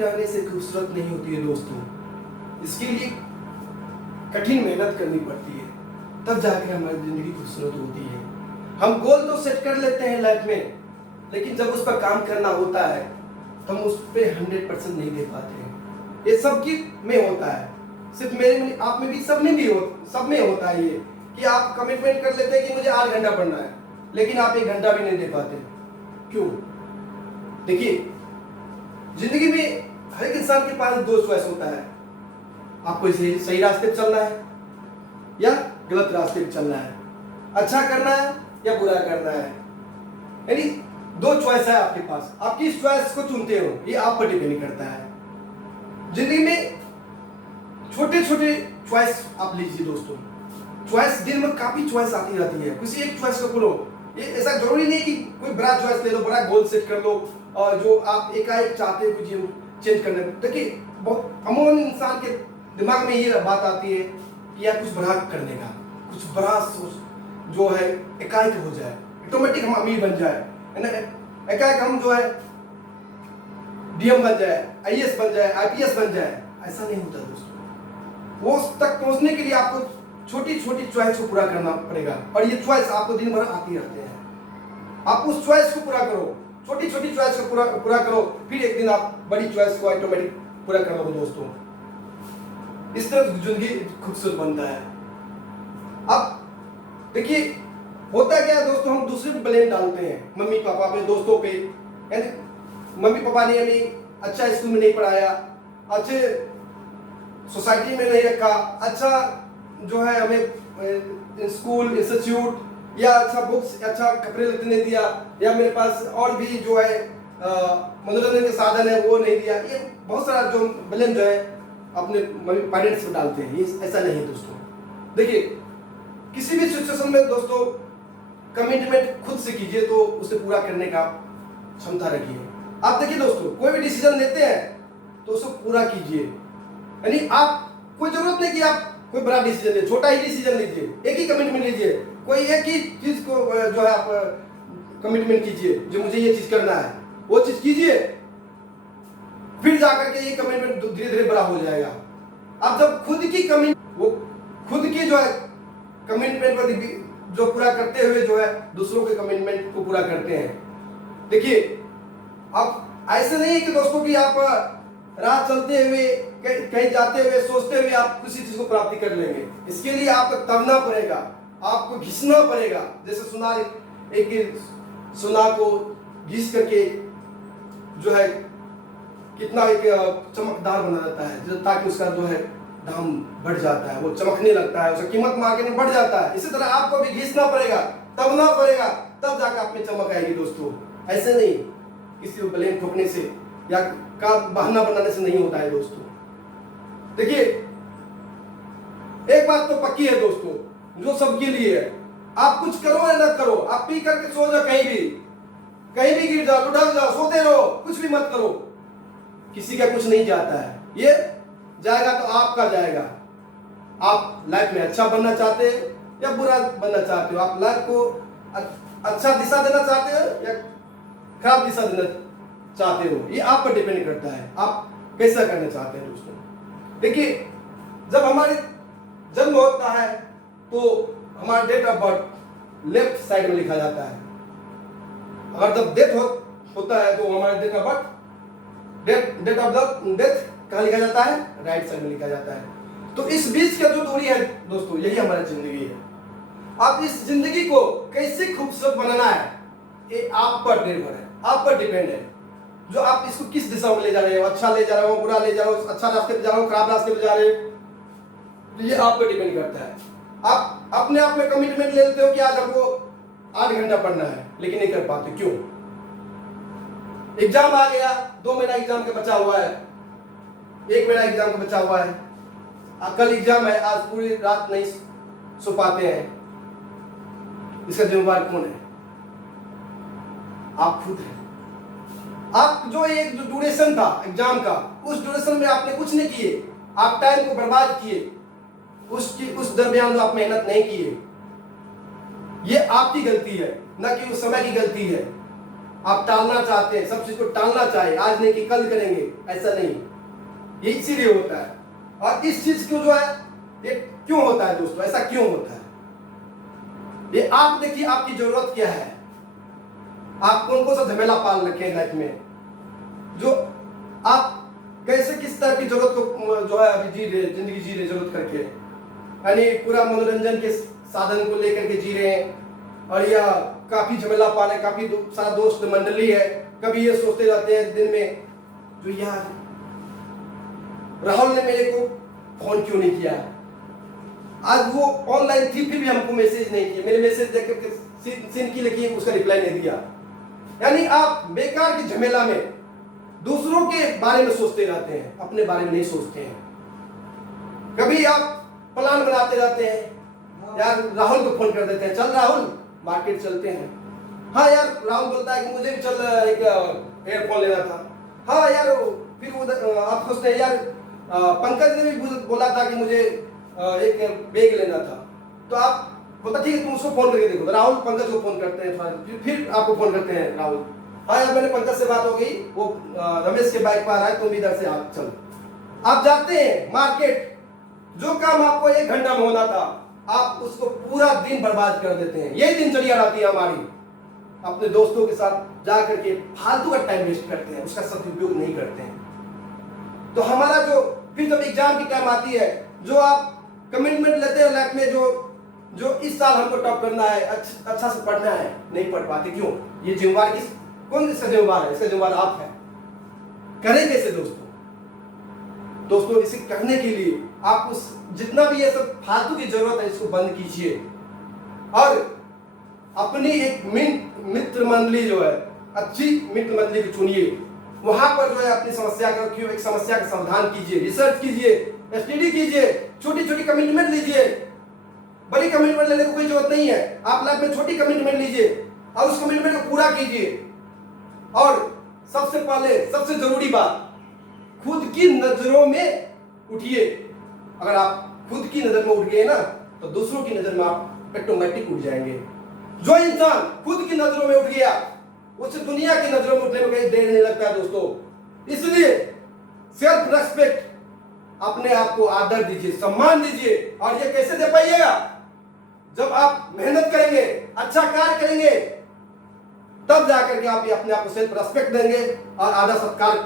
रहने से खूबसूरत नहीं होती है दोस्तों। इसके लिए कठिन मेहनत करनी पड़ती है, तब जाकर हमारी ज़िंदगी खूबसूरत होती है। हम गोल तो सेट कर लेते हैं लाइफ में, लेकिन जब उस पर काम करना होता है तो हम उस पर 100% नहीं दे पाते हैं। ये सबकी में होता है, सिर्फ मेरे में, आप में भी, सब में होता है ये कि आप कमिटमेंट कर लेते हैं कि मुझे 8 घंटा पढ़ना है, लेकिन आप 1 घंटा भी नहीं दे पाते। क्यों? देखिए, जिंदगी में हर एक इंसान के पास 2 चॉइस होता है। आपको इसे सही रास्ते पे चलना है या गलत रास्ते पे चलना है, अच्छा करना है या बुरा करना है। यानी 2 चॉइस है आपके पास, आप किस चॉइस को चुनते हो ये आप पर डिपेंड करता है। जिंदगी में छोटे छोटे चॉइस आप लीजिए दोस्तों। चॉइस दिन में काफी चॉइस आती रहती है, किसी एक चॉइस को करो। ये ऐसा जरूरी नहीं कि कोई बड़ा चॉइस ले लो, बड़ा गोल सेट कर लो और जो आप एकाएक चाहते हो कुछ चेंज करने। देखिए, बहुत अमूमन इंसान के दिमाग में ये बात आती है कि यार कुछ बड़ा करने का, कुछ बड़ा सोच जो है एकाएक हो जाए, ऑटोमेटिक हम अमीर बन जाए, है ना, एकाएक हम जो है डीएम बन जाए, आईएएस बन जाए, आईपीएस बन जाए। ऐसा नहीं होता दोस्तों। वो उस तक पहुंचने के लिए आपको छोटी छोटी चॉइस को पूरा करना पड़ेगा, और ये चॉइस आपको दिन भर आती रहते हैं। आप उस चॉइस को पूरा करो, छोटी छोटी चॉइस को पूरा करो, फिर एक दिन आप बड़ी चॉइस को ऑटोमेटिक पूरा कर लोगे दोस्तों। इस तरह जिंदगी खूबसूरत बनता है। अब देखिए, होता क्या है दोस्तों, हम दूसरे पे ब्लेम डालते हैं, मम्मी पापा पे, दोस्तों पे। मम्मी पापा ने हमें अच्छा स्कूल में नहीं पढ़ाया, अच्छे सोसाइटी में नहीं रखा, अच्छा जो है हमें स्कूल इंस्टीट्यूट या अच्छा बुक्स, अच्छा कपड़े लेते नहीं दिया, या मेरे पास और भी जो है मनोरंजन के साधन है वो नहीं दिया। ये बहुत सारा जो ब्लेम जो है अपने पेरेंट्स पे डालते हैं। ये ऐसा नहीं है दोस्तों। देखिए, किसी भी सिचुएशन में दोस्तों कमिटमेंट खुद से कीजिए तो उसे पूरा करने का क्षमता रखिए। आप देखिए दोस्तों, कोई भी डिसीजन लेते हैं तो उसे पूरा कीजिए। यानी आप, कोई जरूरत नहीं कि आप कोई बड़ा डिसीजन लीजिए, छोटा ही डिसीजन लीजिए, एक ही कमिटमेंट लीजिए, कोई एक ही चीज को जो है आप कमिटमेंट कीजिए, जो मुझे ये चीज करना है वो चीज कीजिए, फिर जाकर के ये कमिटमेंट धीरे धीरे बड़ा हो जाएगा। आप जब खुद की खुद की जो है कमिटमेंट को जो पूरा करते हुए जो है दूसरों के कमिटमेंट को पूरा करते हैं। देखिए, अब ऐसे नहीं है कि दोस्तों कि आप राह चलते हुए कहीं जाते हुए सोचते हुए आप किसी चीज को प्राप्ति कर लेंगे। इसके लिए आपको तबना पड़ेगा, आपको घिसना पड़ेगा। जैसे सुनार, एक सुनार को घिस करके जो है कितना एक चमकदार बना जाता है, ताकि उसका जो है दाम बढ़ जाता है, वो चमकने लगता है, उसका कीमत मार्केट में बढ़ जाता है। इसी तरह आपको भी घिसना पड़ेगा, तबना पड़ेगा, तब जाकर आप में चमक आएगी दोस्तों। ऐसे नहीं किसी को ब्लेम ठोकने से या का बहाना बनाने से नहीं होता है दोस्तों। देखिए, एक बात तो पक्की है दोस्तों, जो सबके लिए है, आप कुछ करो या ना करो, आप पी करके सो जाओ, कहीं भी गिर जाओ, लुढ़क जाओ, सोते रहो, कुछ भी मत करो, किसी का कुछ नहीं जाता है। ये जाएगा तो आपका जाएगा। आप लाइफ में अच्छा बनना चाहते हो या बुरा बनना चाहते हो, आप लाइफ को अच्छा दिशा देना चाहते हो या खराब दिशा देना चाहते हो, ये आप पर डिपेंड करता है, आप कैसा करना चाहते हैं दोस्तों। देखिए, जब हमारे जन्म होता है तो हमारा date of birth left side में लिखा जाता है। अगर जब डेथ होता है तो हमारा date of birth, date of death कहाँ लिखा जाता है? राइट साइड में लिखा जाता है। तो इस बीच का जो दूरी है दोस्तों, यही हमारी जिंदगी है। आप इस जिंदगी को कैसे खूबसूरत बनाना है ये आप पर निर्भर है, आप पर डिपेंड है। जो आप इसको किस दिशा में ले जा रहे हो, अच्छा ले जा रहे हो, बुरा ले जा रहे हो, अच्छा रास्ते पे जा रहे हो, खराब रास्ते पे जा रहे हो, ये आप पर डिपेंड करता है। आप अपने आप में कमिटमेंट ले लेते हो कि आज हमको 8 घंटा पढ़ना है, लेकिन नहीं कर पाते। क्यों? एग्जाम आ गया, 2 महीना एग्जाम का बचा हुआ है, 1 महीना एग्जाम का बचा हुआ है, कल एग्जाम है, आज पूरी रात नहीं सो पाते हैं। इसका जिम्मेवार कौन है? आप खुद हैं। आप जो एक जो ड्यूरेशन था एग्जाम का, उस ड्यूरेशन में आपने कुछ नहीं किए, आप टाइम को बर्बाद किए, उस दरमियान आप मेहनत नहीं किए, ये आपकी गलती है, ना कि उस समय की गलती है। आप टालना चाहते हैं, सब चीज को टालना चाहे, आज नहीं कि कल करेंगे, ऐसा नहीं, ये इसीलिए होता है। और इस चीज को जो है ये क्यों होता है दोस्तों, ऐसा क्यों होता है? ये आप देखिए आपकी जरूरत क्या है, आप कौन कौन सा झमेला पाल रखे हैं लाइफ में, जो आप कैसे किस तरह की जरूरत को जो है अभी जी रहे, जिंदगी जी रहे जरूरत करके, यानी पूरा मनोरंजन के साधन को लेकर के जी रहे हैं, और या काफी झमेला पाले, काफी सारा दोस्त मंडली है, कभी ये सोचते रहते हैं दिन में जो यार राहुल ने मेरे को फोन क्यों नहीं किया, आज वो ऑनलाइन थी फिर भी हमको मैसेज नहीं किया, मेरे मैसेज देख करके सीन की लिखी उसका रिप्लाई नहीं दिया। यानी आप बेकार की झमेला में दूसरों के बारे में सोचते रहते हैं, अपने बारे में नहीं सोचते हैं। कभी आप प्लान बनाते रहते हैं, यार राहुल को फोन कर देते हैं, चल राहुल मार्केट चलते हैं। हाँ यार राहुल बोलता है कि मुझे भी चल एक एयरफोन लेना था। हाँ यार फिर उधर आप सोचते हैं यार पंकज ने भी बोला था कि मुझे एक बैग लेना था, तो आप बोलता ठीक है तुम उसको फोन करके देखो, राहुल पंकज को फोन करते हैं, फिर आपको फोन करते हैं राहुल, हाँ यार मैंने पंकज से बात हो गई, वो रमेश के बाइक पर आ रहा है, तुम भी इधर से आप चल। आप जाते हैं मार्केट, जो काम आपको 1 घंटा में होना था आप उसको पूरा दिन बर्बाद कर देते हैं। यही दिनचर्या रहती है हमारी, अपने दोस्तों के साथ जा करके फालतू का टाइम वेस्ट करते हैं, उसका सदुपयोग नहीं करते हैं। तो हमारा जो फिर जब एग्जाम की टाइम आती है, जो आप कमिटमेंट लेते हैं लाइफ में, जो इस साल हमको टॉप करना है, अच्छा से पढ़ना है, नहीं पढ़ पाते, क्यों? ये जिम्मेवार कौन इसका जिम्मेवार है? इसका जिम्मेवार आप है। करें कैसे दोस्तों इसे करने के लिए आप उस जितना भी ये सब फालतू की जरूरत है इसको बंद कीजिए, और अपनी एक मित्र मंडली जो है, अच्छी मित्र मंडली को चुनिए, वहां पर जो है अपनी समस्या का क्यों एक समस्या का समाधान कीजिए, रिसर्च कीजिए, स्टडी कीजिए, छोटी छोटी कमिटमेंट लीजिए। बड़ी कमिटमेंट लेने की कोई जरूरत नहीं है, आप लाइफ में छोटी कमिटमेंट लीजिए और उस कमिटमेंट को पूरा कीजिए। और सबसे पहले सबसे जरूरी बात, खुद की नजरों में उठिए। अगर आप खुद की नजर में उठ गए ना तो दूसरों की नजर में आप ऑटोमेटिक उठ जाएंगे। जो इंसान खुद की नजरों में उठ गया उसे दुनिया की नजरों में उठने में कहीं देर नहीं लगता है दोस्तों। इसलिए सेल्फ रेस्पेक्ट, अपने आप को आदर दीजिए, सम्मान दीजिए। और ये कैसे दे पाइएगा? जब आप मेहनत करेंगे, अच्छा कार्य करेंगे, तब जाकर के आप ये अपने आप को सेल्फ रेस्पेक्ट देंगे और आदर सत्कार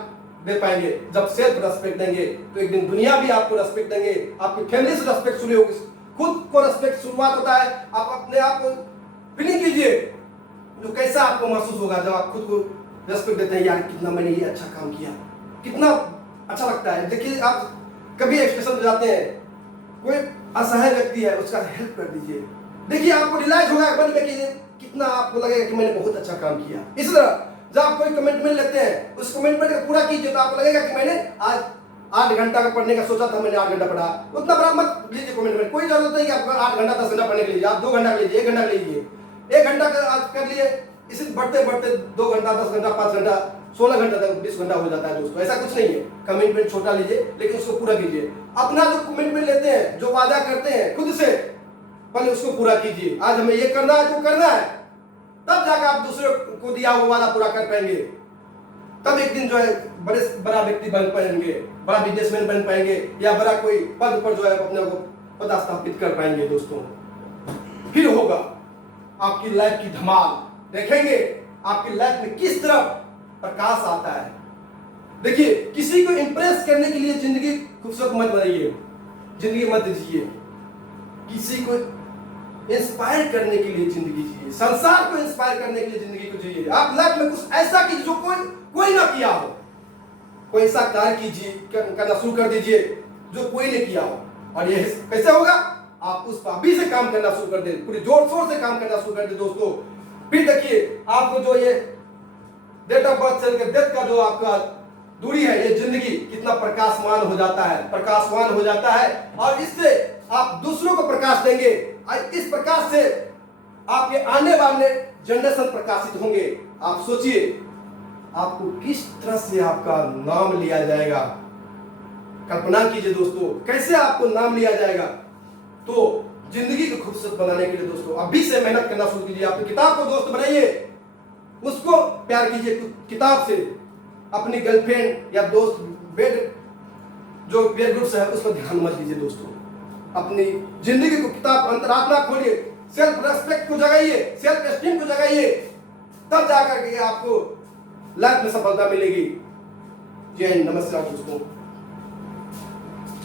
दे पाएंगे। जब सेल्फ रेस्पेक्ट देंगे तो एक दिन दुनिया भी आपको रेस्पेक्ट देंगे, आपकी फैमिली से रेस्पेक्ट शुरू होगी। खुद को रेस्पेक्ट शुरुआत होता है, आप अपने आप को फीलिंग कीजिए जो कैसा आपको महसूस होगा जब आप खुद को रेस्पेक्ट देते हैं। यार कितना मैंने ये अच्छा काम किया, कितना अच्छा लगता है। देखिए आप कभी एक्सप्रेशन जाते हैं, कोई असहाय व्यक्ति है उसका हेल्प कर दीजिए, देखिए आपको रियलाइज होगा मन में कि कितना आपको लगेगा कि मैंने बहुत अच्छा काम किया। इस तरह जब आप कोई कमिटमेंट लेते हैं उस कमिटमेंट को पूरा कीजिए तो आपको लगेगा कि मैंने आज 8 घंटा का पढ़ने का सोचा था, मैंने 8 घंटा पढ़ा। उतना बड़ा मत लीजिए कमिटमेंट, कोई जरूरत नहीं कि आपको 8 घंटा 10 घंटा पढ़ने के लिए, आप 2 घंटा लीजिए, 1 घंटा लीजिए, 1 घंटा का आज कर लिए, इसी बढ़ते बढ़ते 2 घंटा 10 घंटा 5 घंटा 16 घंटा तक 20 घंटा हो जाता है दोस्तों। ऐसा कुछ नहीं है, कमिटमेंट छोटा लीजिए लेकिन उसको पूरा कीजिए। अपना जो कमिटमेंट लेते हैं, जो वादा करते हैं खुद से, पहले उसको पूरा कीजिए। आज हमें ये करना है तो करना है, तब जाकर आप दूसरे को दिया हुआ वादा पूरा कर पाएंगे। तब एक दिन जो है बड़ा व्यक्ति बन पाएंगे, बड़ा बिजनेसमैन बन पाएंगे, या बड़ा कोई पद पर जो है अपने को पद स्थापित कर पाएंगे दोस्तों। फिर होगा आपकी लाइफ की धमाल, देखेंगे आपकी लाइफ में किस तरह प्रकाश आता है। देखिए किसी को इंप्रेस करने के लिए जिंदगी खूबसूरत मत बनाइए, जिंदगी मत जिए, किसी को इंस्पायर करने के लिए जिंदगी जिए, संसार को इंस्पायर करने के लिए जिंदगी को जिए। आप लाइफ में कुछ ऐसा कीजिए जो कोई ना किया हो, कोई ऐसा कार्य कीजिए, करना शुरू कर दीजिए जो कोई ने किया हो। और ये कैसे होगा? आप उस पर अभी से काम करना शुरू कर दे, पूरे जोर शोर से काम करना शुरू कर दे दोस्तों। फिर देखिए आपको जो ये डेट ऑफ बर्थ से लेकर डेथ का जो आपका दूरी है, ये जिंदगी कितना प्रकाशमान हो जाता है, प्रकाशवान हो जाता है। और इससे आप दूसरों को प्रकाश देंगे, और इस प्रकाश से आपके आने वाले जनरेशन प्रकाशित होंगे। आप सोचिए आपको किस तरह से आपका नाम लिया जाएगा। कल्पना कीजिए दोस्तों कैसे आपको नाम लिया जाएगा। तो जिंदगी को खूबसूरत बनाने के लिए दोस्तों अभी से मेहनत करना शुरू कीजिए। अपनी किताब को दोस्त बनाइए, उसको प्यार कीजिए किताब से। अपनी गर्लफ्रेंड या दोस्त बेड जो पेयर ग्रुप्स है उस पर ध्यान मत दीजिए दोस्तों। अपनी जिंदगी को किताब अंतरात्मा खोलिए, सेल्फ रेस्पेक्ट को जगाइए, सेल्फ एस्टीम को जगाइए, तब जाकर के आपको लाइफ में सफलता मिलेगी। जय हिंद, नमस्कार दोस्तों।